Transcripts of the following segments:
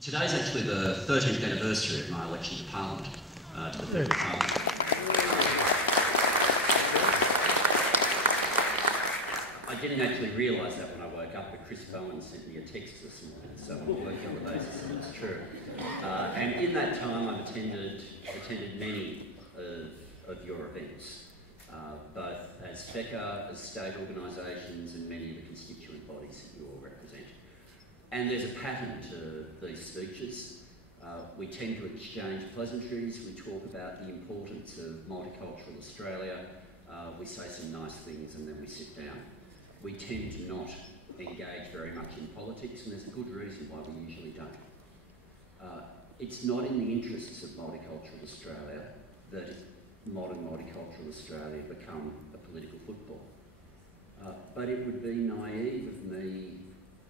Today's actually the 13th anniversary of my election to Parliament, to the Federal Parliament. I didn't actually realise that when I woke up, but Chris Bowen sent me a text this morning, so I'm working on the basis that it's true. And in that time, I've attended many of your events, both as FECA, as state organisations, and many of the constituent bodies that you all represent. And there's a pattern to these speeches. We tend to exchange pleasantries, we talk about the importance of multicultural Australia, we say some nice things and then we sit down. We tend to not engage very much in politics, and there's a good reason why we usually don't. It's not in the interests of multicultural Australia that modern multicultural Australia become a political football. But it would be naive of me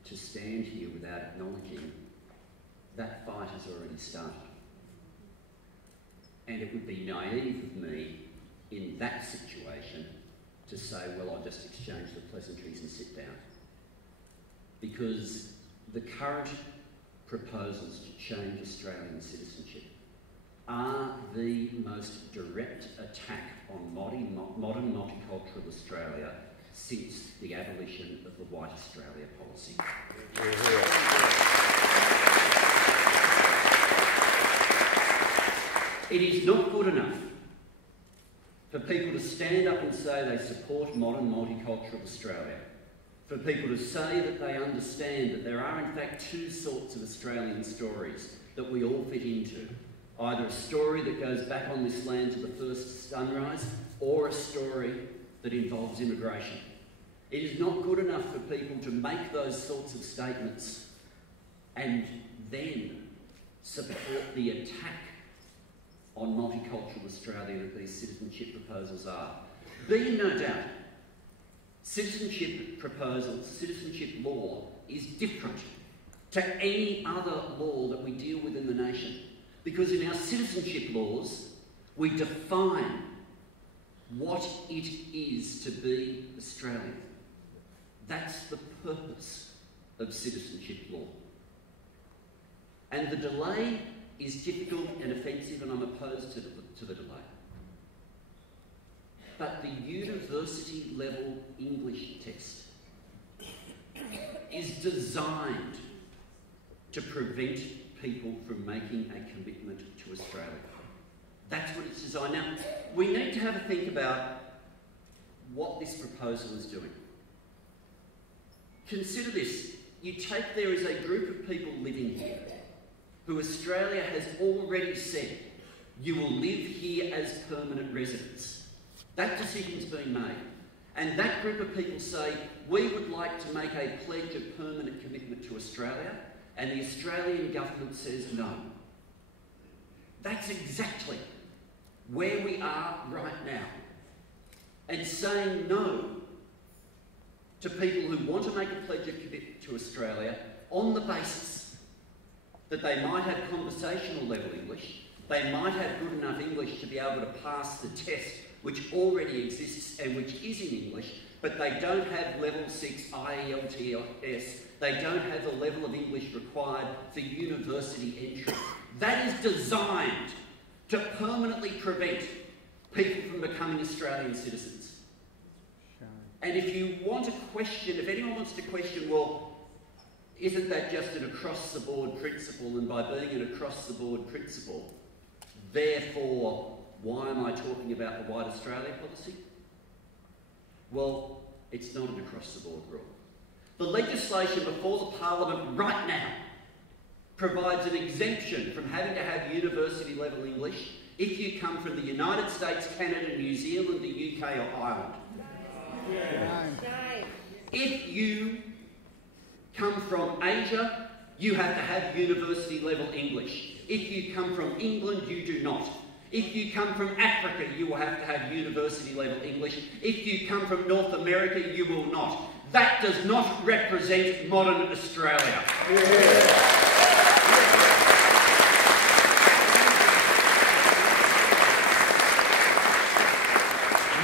to stand here without acknowledging that fight has already started. And it would be naive of me in that situation to say, well, I'll just exchange the pleasantries and sit down. Because the current proposals to change Australian citizenship are the most direct attack on modern multicultural Australia since the abolition of the White Australia policy. It is not good enough for people to stand up and say they support modern multicultural Australia, for people to say that they understand that there are in fact two sorts of Australian stories that we all fit into. Either a story that goes back on this land to the first sunrise, or a story that involves immigration. It is not good enough for people to make those sorts of statements and then support the attack on multicultural Australia that these citizenship proposals are. Be in no doubt, citizenship proposals, citizenship law is different to any other law that we deal with in the nation. Because in our citizenship laws, we define what it is to be Australian. That's the purpose of citizenship law. And the delay is difficult and offensive, and I'm opposed to the delay. But the university level English test is designed to prevent people from making a commitment to Australia. That's what it's designed. Now, we need to have a think about what this proposal is doing. Consider this. There is a group of people living here who Australia has already said, you will live here as permanent residents. That decision's been made. And that group of people say, we would like to make a pledge of permanent commitment to Australia, and the Australian government says no. That's exactly where we are right now. And saying no to people who want to make a pledge of commitment to Australia on the basis that they might have conversational level English, they might have good enough English to be able to pass the test which already exists and which is in English, but they don't have level 6 IELTS, they don't have the level of English required for university entry. That is designed to permanently prevent people from becoming Australian citizens. And if you want to question, if anyone wants to question, well, isn't that just an across-the-board principle, and by being an across-the-board principle, therefore, why am I talking about the White Australia policy? Well, it's not an across-the-board rule. The legislation before the Parliament right now provides an exemption from having to have university-level English if you come from the United States, Canada, New Zealand, the UK or Ireland. If you come from Asia, you have to have university-level English. If you come from England, you do not. If you come from Africa, you will have to have university-level English. If you come from North America, you will not. That does not represent modern Australia.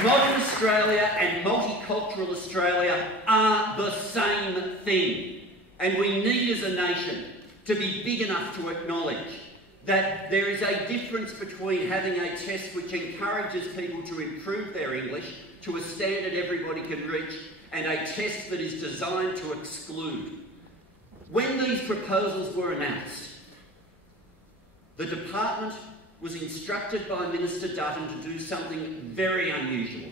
Modern Australia and multicultural Australia are the same thing. And we need as a nation to be big enough to acknowledge that there is a difference between having a test which encourages people to improve their English to a standard everybody can reach and a test that is designed to exclude. When these proposals were announced, the department was instructed by Minister Dutton to do something very unusual.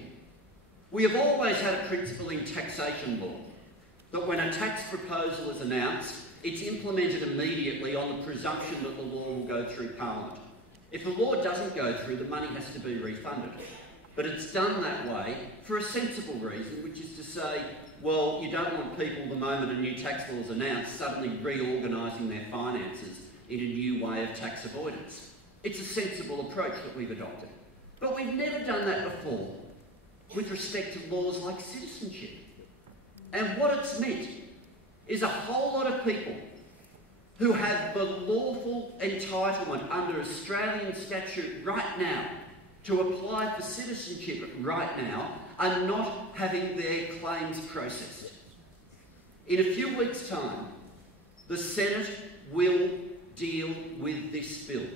We have always had a principle in taxation law that when a tax proposal is announced, it's implemented immediately on the presumption that the law will go through Parliament. If the law doesn't go through, the money has to be refunded. But it's done that way for a sensible reason, which is to say, well, you don't want people, the moment a new tax law is announced, suddenly reorganising their finances in a new way of tax avoidance. It's a sensible approach that we've adopted. But we've never done that before with respect to laws like citizenship. And what it's meant is a whole lot of people who have the lawful entitlement under Australian statute right now to apply for citizenship right now are not having their claims processed. In a few weeks' time, the Senate will deal with this bill.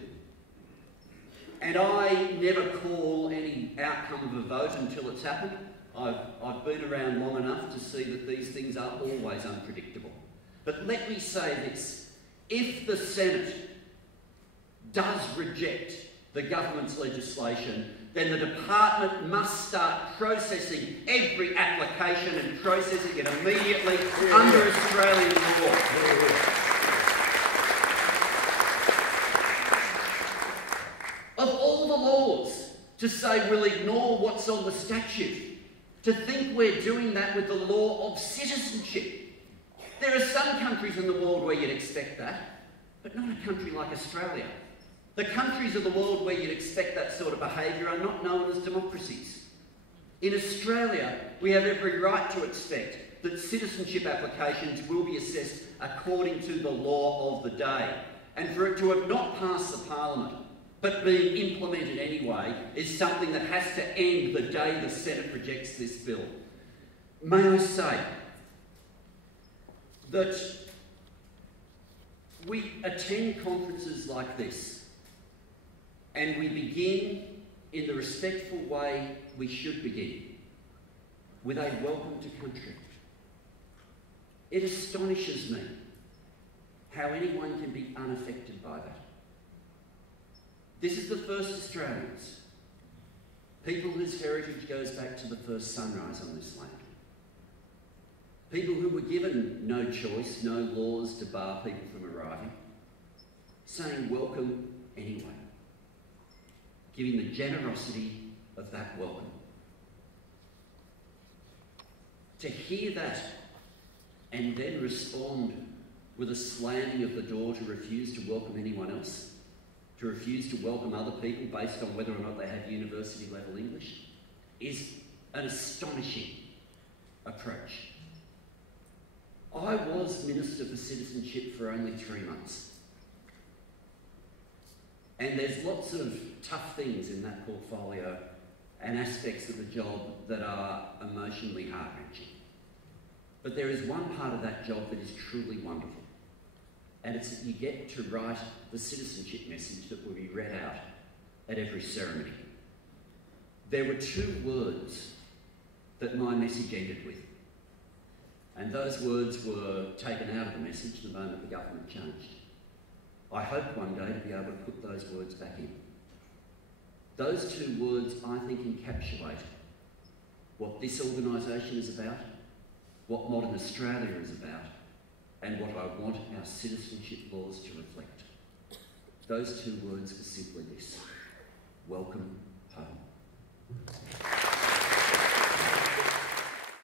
And I never call any outcome of a vote until it's happened. I've been around long enough to see that these things are always unpredictable. But let me say this. If the Senate does reject the government's legislation, then the department must start processing every application and processing it immediately under Australian law. Of all the laws to say we'll ignore what's on the statute, to think we're doing that with the law of citizenship. There are some countries in the world where you'd expect that, but not a country like Australia. The countries of the world where you'd expect that sort of behaviour are not known as democracies. In Australia, we have every right to expect that citizenship applications will be assessed according to the law of the day. And for it to have not passed the Parliament, but being implemented anyway, is something that has to end the day the Senate rejects this bill. May I say that we attend conferences like this and we begin in the respectful way we should begin, with a welcome to country. It astonishes me how anyone can be unaffected by that. This is the first Australians, people whose heritage goes back to the first sunrise on this land. People who were given no choice, no laws to bar people from arriving, saying welcome anyway, giving the generosity of that welcome. To hear that and then respond with a slamming of the door to refuse to welcome anyone else, to refuse to welcome other people based on whether or not they have university-level English, is an astonishing approach. I was Minister for Citizenship for only 3 months. And there's lots of tough things in that portfolio and aspects of the job that are emotionally heart-wrenching. But there is one part of that job that is truly wonderful. And it's that you get to write the citizenship message that will be read out at every ceremony. There were 2 words that my message ended with. And those words were taken out of the message the moment the government changed. I hope one day to be able to put those words back in. Those 2 words, I think, encapsulate what this organisation is about, what modern Australia is about, and what I want our citizenship laws to reflect. Those 2 words were simply this: welcome